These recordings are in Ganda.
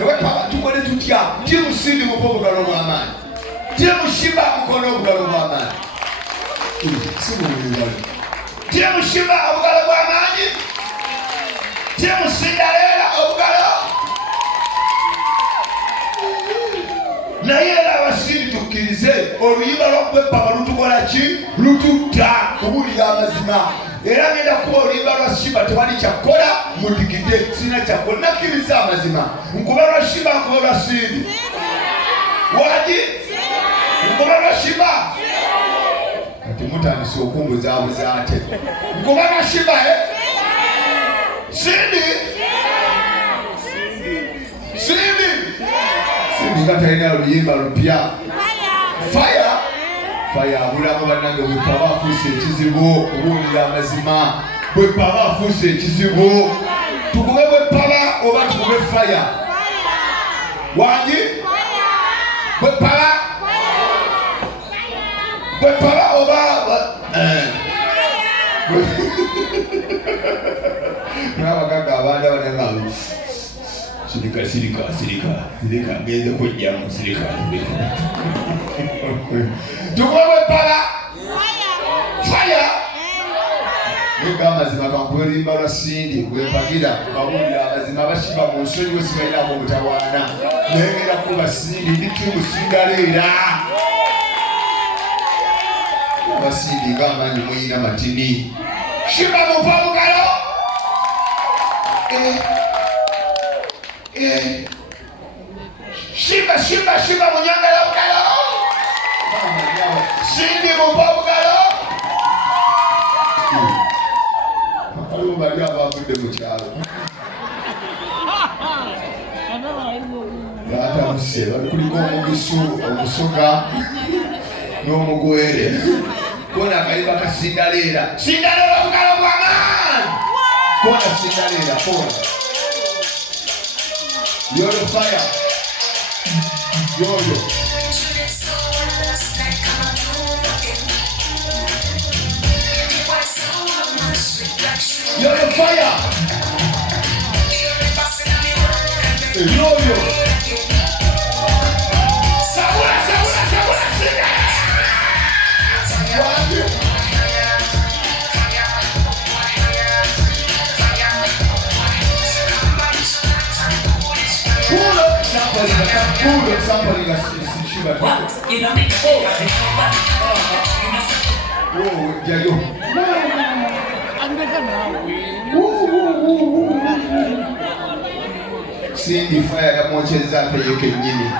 Ewepaba tukole tutya timu sindi mupo obugalo bw'amaanyi timu shimba mukono obugalo bw'amaanyi timu shimba obugalo bw'amaanyi timu sindaleera obugalo naye era abasindi tukkirize oluyimba lw'okwepaba lutukola ki lututta kubuulira amazima era ngenda kuba oluyimba lwa shimba tewali kyakola mudigide sina kyakola nakkiriza amazima nkuba lwa shimba nkuba lwa sindi waki nkuba lwa shimba kati mutandise okumbuzabuza ate nkuba lwa shimba sindi nga talina oluyimba lupya fire abulamu bannange bwepaba afuuse ekizibu okubuulira amazima bwepaba afuuse ekizibu tukube bwepaba oba tukube fire wangi bwepaba oba n'abagaga abanda bananga sirika ngeze kujjamu sirika tukubwe pala fire nga amazima kankuwerimba lwa sindi bwempagira bawulira amazima abashiba mu nsonyi wesibalirako obutawaana nayengera kuba sindi nditimu sindaleera abasindi ng'amaanyi muyina matini shiba mupa mugalo Shiba munyangala bugalo sindi mupa bugalo aliwo bali abavudde mu kyalo batamuse bali kuliko omugisu omusoga n'omugwere kona akayiba kasindaleera bugalo bw'amaanyi kona sindaleera kona Yoyo fire. Yoyo. Yoyo fire. Yoyo. Sabura. Somebody got sugar. What? You know me? Oh, yeah, yo. Sindi fire ya mocheza peke nyini.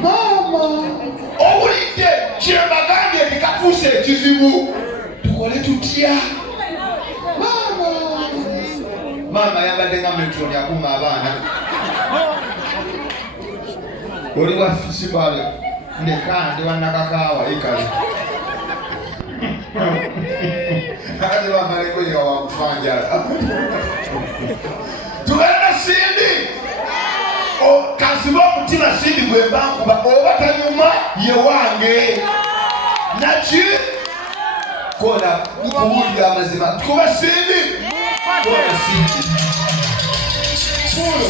Mama. Owulidde kyembagambye ndikafuse ekizibu. Tukole tutya. Mama yambadde nga metron yakuma abaana. Oli wa fisibaale ndekande wanakakawa ikale hadi wa maleko ya wa kufanya tuenda sindi o kasibo mutima sindi bwembangu ba obatanyuma ye wange nachi kona kubuulira amazima kuba sindi kona sindi fulo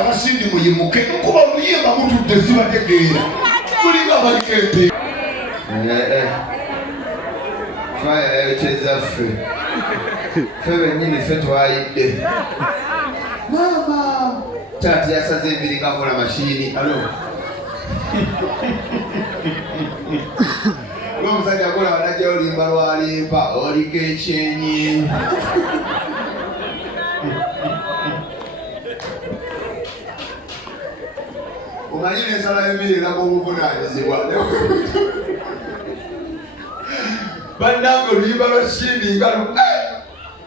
abasindi muyimuke kuba oluyimba mutudde sibategeera kulinga balikempe fire ekyezaffe ffe bennyini ffe twayidde mama taati yasaze embiri kakola mashini alo lwomusajja akola wanajja olimba lwalimpa oliko ekyenyi omanyi n'ensala y'emirirako obuvunaanyizibwa bannange oluyimba lwa sindi nga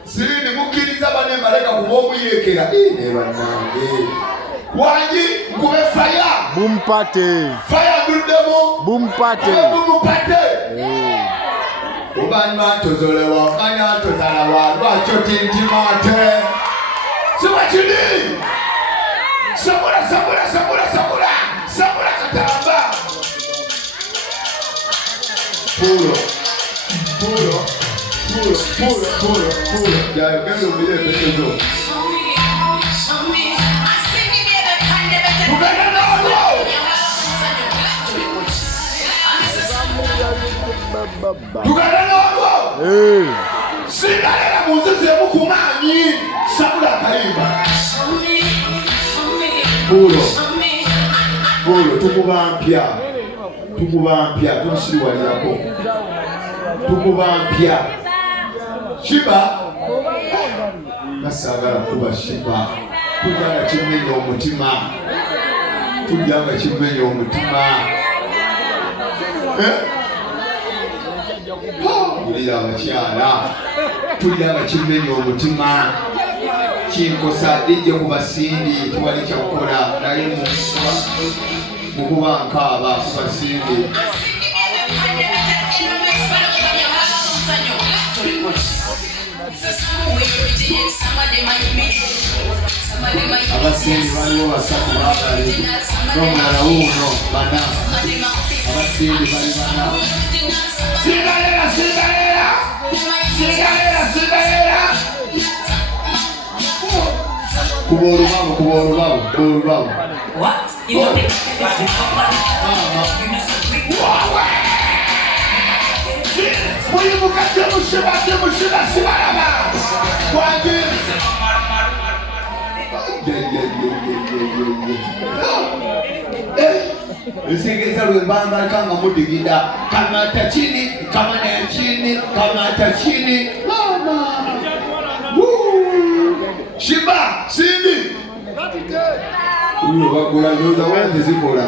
sindi mukkiriza bane maleka kuba omuyeekera ne bannange wangi nkube faya bumpate faya guddemu bumpate obanma ntozolewa kanya ntozalawa lwakyo tintimate siwakiri sabura katamba puro ya yo kendo bile peto Tugana olwo. Singalera muzizemu ku maanyi. Sabula akayimba. Bulo tukubampya. Tumusiriwalirako. Tukubampya. Shiba. Basaagala kuba Shiba. Tujanga kimenya omutima. Bulira abakyala. Tujanga kimenya omutima. Kinkosa lijje ku basindi tuwali kyakukola naye mukuba nkaaba ku basindi. Abasindi baliwo basatu baabali n'omulala wuuno bana. Abasindi bali bana. Singalera. Kuba olubabu. Muyimuka temushiba sibalaba. Nsengeza lwembamba kanga mudigida. Kamata chini. Mama. Shiba, Sindi. Bagula ndoza wanze zikola.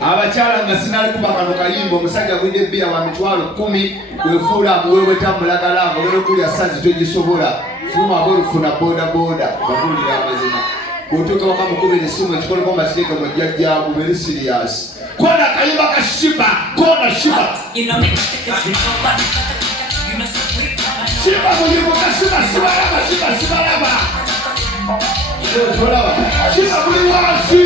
Abakyala nga sinali kuba kano kayimba omusajja gwidde bbiya wa mitwalo 10 wefuula muwewe tambulagala ngolero kulya sazi togisobola. Fuma bolufuna boda bagulira amazima. Bwotuuka waka mukubira essimu ekikoliko masireke mujjajja bubere serious. Kona kayimba ka Shiba. Shiba muyimuka sibalaba. Shiba muli wansi.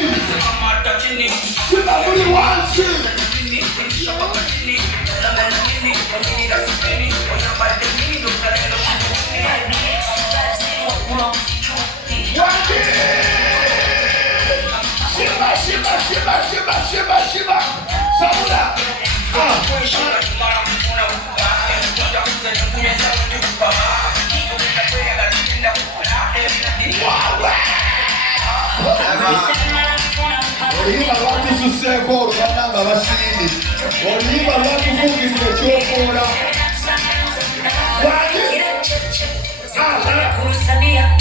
Shiba. Sabula. Oluyimba lwatususseeko olubananga abasindi. Oluyimba lwatuvungisa ekyokoola.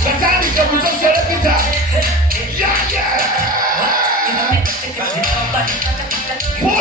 Batandika musoselekita.